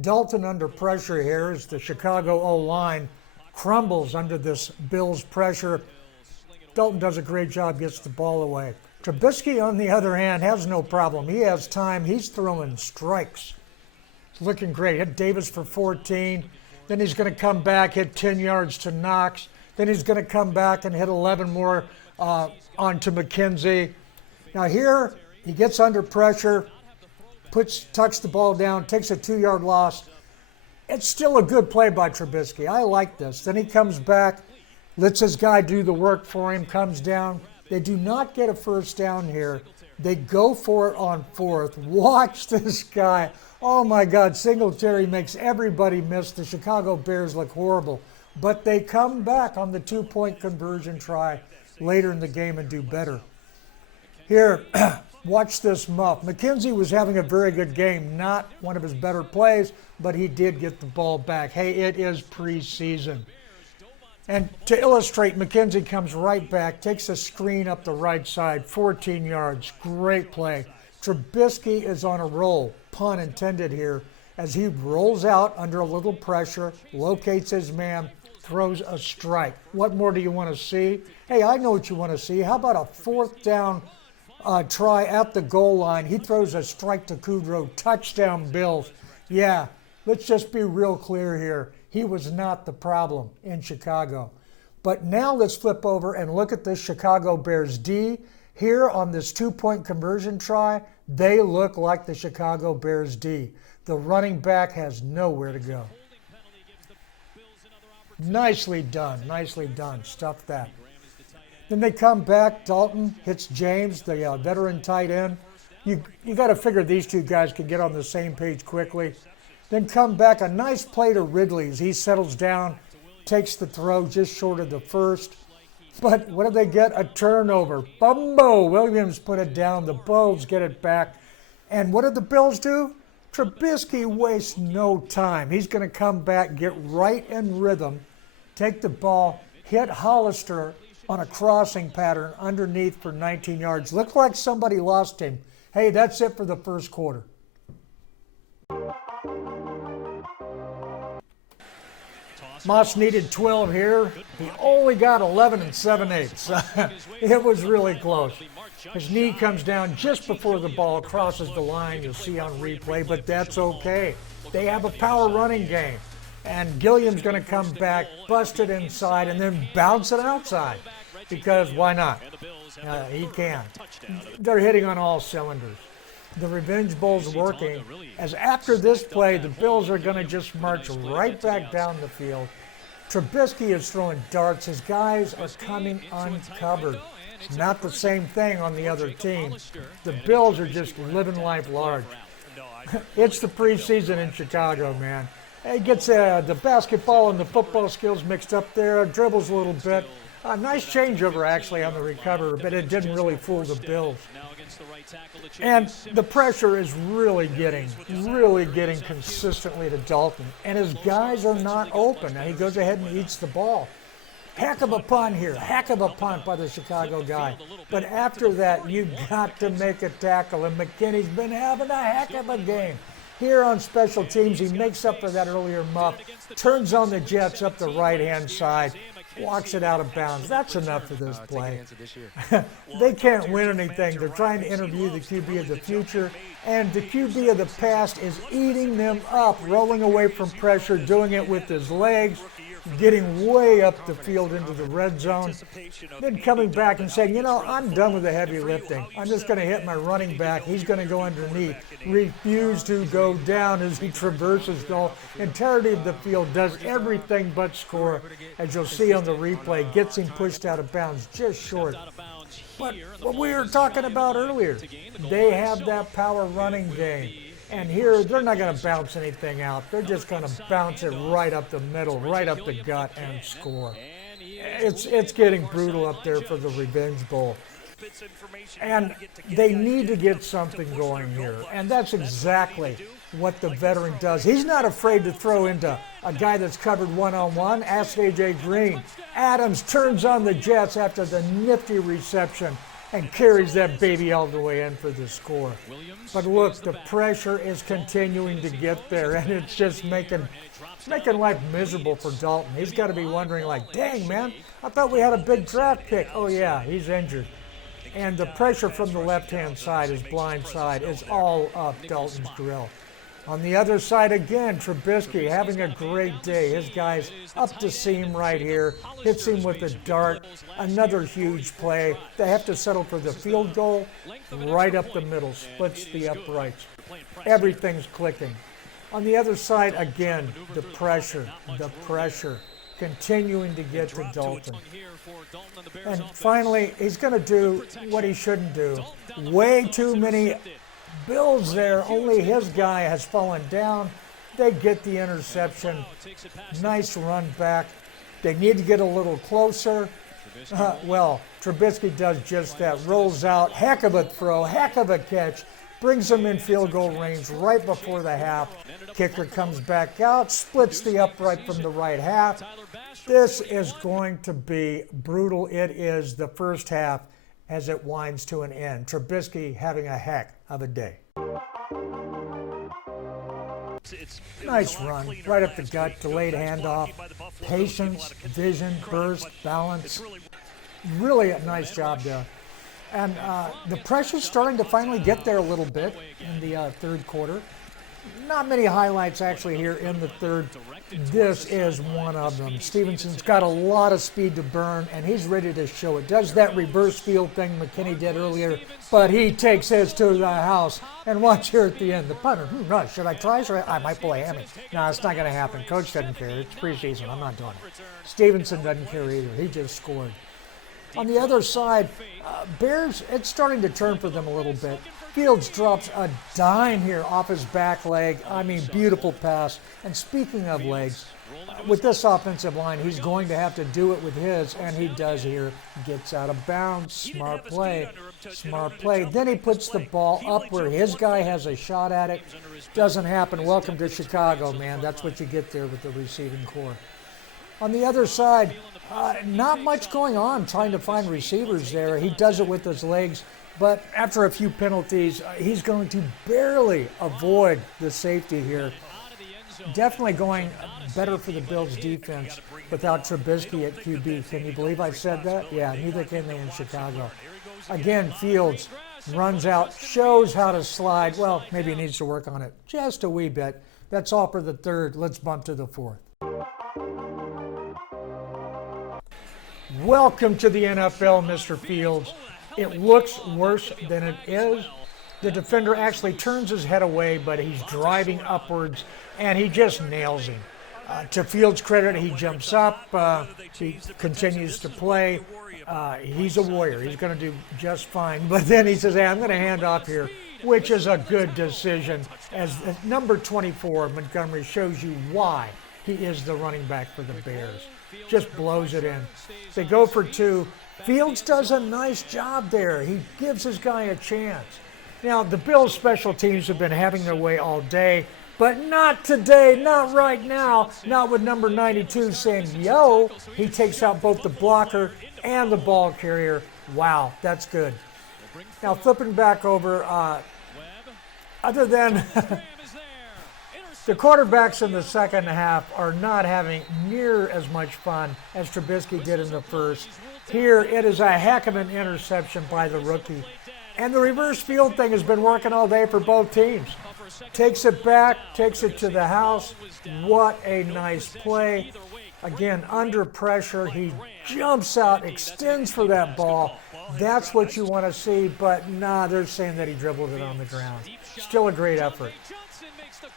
Dalton under pressure here as the Chicago O-line crumbles under this Bills pressure. Dalton does a great job, gets the ball away. Trubisky, on the other hand, has no problem. He has time. He's throwing strikes. It's looking great. Hit Davis for 14. Then he's going to come back, hit 10 yards to Knox. Then he's going to come back and hit 11 more onto McKenzie. Now here, he gets under pressure, tucks the ball down, takes a 2-yard loss. It's still a good play by Trubisky. I like this. Then he comes back, lets his guy do the work for him, comes down. They do not get a first down here. They go for it on fourth. Watch this guy. Oh my God, Singletary makes everybody miss. The Chicago Bears look horrible. But they come back on the 2-point conversion try later in the game and do better. Here, watch this muff. McKenzie was having a very good game, not one of his better plays, but he did get the ball back. Hey, it is preseason. And to illustrate, McKenzie comes right back, takes a screen up the right side, 14 yards. Great play. Trubisky is on a roll, pun intended here, as he rolls out under a little pressure, locates his man, throws a strike. What more do you want to see? Hey, I know what you want to see. How about a fourth down try at the goal line? He throws a strike to Kudrow, touchdown Bills. Yeah, let's just be real clear here. He was not the problem in Chicago. But now let's flip over and look at this Chicago Bears D. Here on this 2-point conversion try, they look like the Chicago Bears D. The running back has nowhere to go. Nicely done, nicely done. Stuff that. Then they come back. Dalton hits James, the veteran tight end. You got to figure these two guys can get on the same page quickly. Then come back, a nice play to Ridley as he settles down, takes the throw just short of the first. But what do they get? A turnover. Bumbo Williams put it down. The Bills get it back. And what did the Bills do? Trubisky wastes no time. He's going to come back, get right in rhythm, take the ball, hit Hollister on a crossing pattern underneath for 19 yards. Looked like somebody lost him. Hey, that's it for the first quarter. Moss needed 12 here. He only got 11 7/8. It was really close. His knee comes down just before the ball crosses the line. You'll see on replay, but that's okay. They have a power running game. And Gilliam's going to come back, bust it inside, and then bounce it outside. Because why not? He can. They're hitting on all cylinders. The Revenge Bowl's working, as after this play, the Bills are going to just march right back down the field. Trubisky is throwing darts. His guys are coming uncovered. It's not the same thing on the other team. The Bills are just living life large. It's the preseason in Chicago, man. He gets the basketball and the football skills mixed up there, dribbles a little bit. A nice changeover, actually, on the recover, but it didn't really fool the Bills. And the pressure is really getting consistently to Dalton. And his guys are not open. Now he goes ahead and eats the ball. Heck of a punt here. Heck of a punt by the Chicago guy. But after that, you got to make a tackle. And McKinney's been having a heck of a game. Here on special teams, he makes up for that earlier muff. Turns on the Jets up the right-hand side. Walks it out of bounds. That's enough for this play. They can't win anything. They're trying to interview the QB of the future, and the QB of the past is eating them up, rolling away from pressure, doing it with his legs, getting way up the field into the red zone, then coming back and saying, I'm done with the heavy lifting. I'm just going to hit my running back. He's going to go underneath. Refuse to go down as he traverses the entirety of the field, does everything but score. As you'll see on the replay, gets him pushed out of bounds just short. But what we were talking about earlier, they have that power running game. And here, they're not going to bounce anything out. They're just going to bounce it right up the middle, right up the gut, and score. It's getting brutal up there for the Revenge Bowl. And they need to get something going here. And that's exactly what the veteran does. He's not afraid to throw into a guy that's covered one-on-one. Ask A.J. Green. Adams turns on the Jets after the nifty reception. and carries that baby all the way in for the score. But look, the pressure is continuing to get there, and it's just making life miserable for Dalton. He's got to be wondering, like, dang, man, I thought we had a big draft pick. Oh, yeah, he's injured. And the pressure from the left-hand side, his blind side, is all up Dalton's grill. On the other side again, Trubisky having a great day. His guy's up the seam right here, hits him with a dart. Another huge play. They have to settle for the field goal right up the middle, splits the uprights. Everything's clicking. On the other side again, the pressure continuing to get to Dalton. And finally, he's going to do what he shouldn't do. Way too many Bills there, only his guy has fallen down. They get the interception. Nice run back. They need to get a little closer. Well, Trubisky does just that. Rolls out. Heck of a throw. Heck of a catch. Brings them in field goal range right before the half. Kicker comes back out. Splits the upright from the right half. This is going to be brutal. It is the first half as it winds to an end. Trubisky having a heck of a day. Nice run, right up the gut, delayed handoff, patience, vision, burst, balance. Really a nice job there. And the pressure's starting to finally get there a little bit in the third quarter. Not many highlights actually here in the third. This is one of them. Stevenson's got a lot of speed to burn, and he's ready to show it. Does that reverse field thing McKinney did earlier, but he takes his to the house. And watch here at the end. The punter, no, should I try? I might pull a hammy. No, it's not going to happen. Coach doesn't care. It's preseason. I'm not doing it. Stevenson doesn't care either. He just scored. On the other side, Bears, it's starting to turn for them a little bit. Fields drops a dime here off his back leg. I mean, beautiful pass. And speaking of legs, with this offensive line, he's going to have to do it with his, and he does here. Gets out of bounds. Smart play. Smart play. Then he puts the ball up where his guy has a shot at it. Doesn't happen. Welcome to Chicago, man. That's what you get there with the receiving core. On the other side, not much going on trying to find receivers there. He does it with his legs. But after a few penalties, he's going to barely avoid the safety here. Definitely going better for the Bills defense without Trubisky at QB. Can you believe I said that? Yeah, neither can they in Chicago. Again, Fields runs out, shows how to slide. Well, maybe he needs to work on it just a wee bit. That's all for the third. Let's bump to the fourth. Welcome to the NFL, Mr. Fields. It looks worse than it is. The defender actually turns his head away, but he's driving upwards, and he just nails him. To Fields' credit, he jumps up. He continues to play. He's a warrior. He's going to do just fine. But then he says, hey, I'm going to hand off here, which is a good decision, as number 24, Montgomery, shows you why he is the running back for the Bears. Just blows it in. They go for two. Fields does a nice job there. He gives his guy a chance. Now, the Bills' special teams have been having their way all day, but not today, not right now, not with number 92 saying, yo. He takes out both the blocker and the ball carrier. Wow, that's good. Now, flipping back over, other than the quarterbacks in the second half are not having near as much fun as Trubisky did in the first. Here, it is a heck of an interception by the rookie. And the reverse field thing has been working all day for both teams. Takes it back, takes it to the house. What a nice play. Again, under pressure, he jumps out, extends for that ball. That's what you want to see, but nah, they're saying that he dribbled it on the ground. Still a great effort.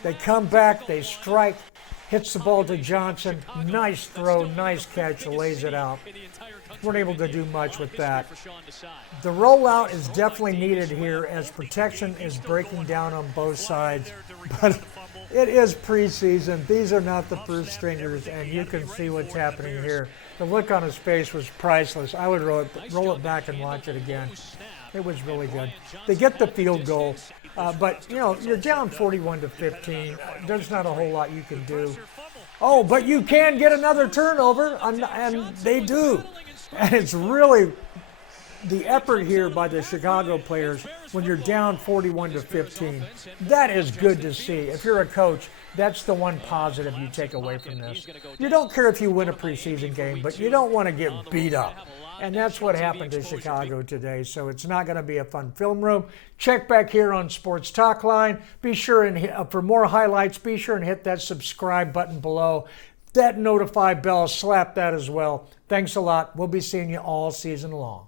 They come back, they strike, hits the ball to Johnson. Nice throw, nice catch, lays it out. Weren't able to do much with that. The rollout is definitely needed here as protection is breaking down on both sides. But it is preseason. These are not the first stringers, and you can see what's happening here. The look on his face was priceless. I would roll it back and watch it again. It was really good. They get the field goal, but you know, you're down 41-15. There's not a whole lot you can do. Oh, but you can get another turnover, and they do. And it's really the effort here by the Chicago players when you're down 41-15, that is good to see. If you're a coach, that's the one positive you take away from this. You don't care if you win a preseason game, but you don't want to get beat up. And that's what happened to Chicago today, so it's not going to be a fun film room. Check back here on Sports Talk Line. Be sure and for more highlights, be sure and hit that subscribe button below. That notify bell, slap that as well. Thanks a lot. We'll be seeing you all season long.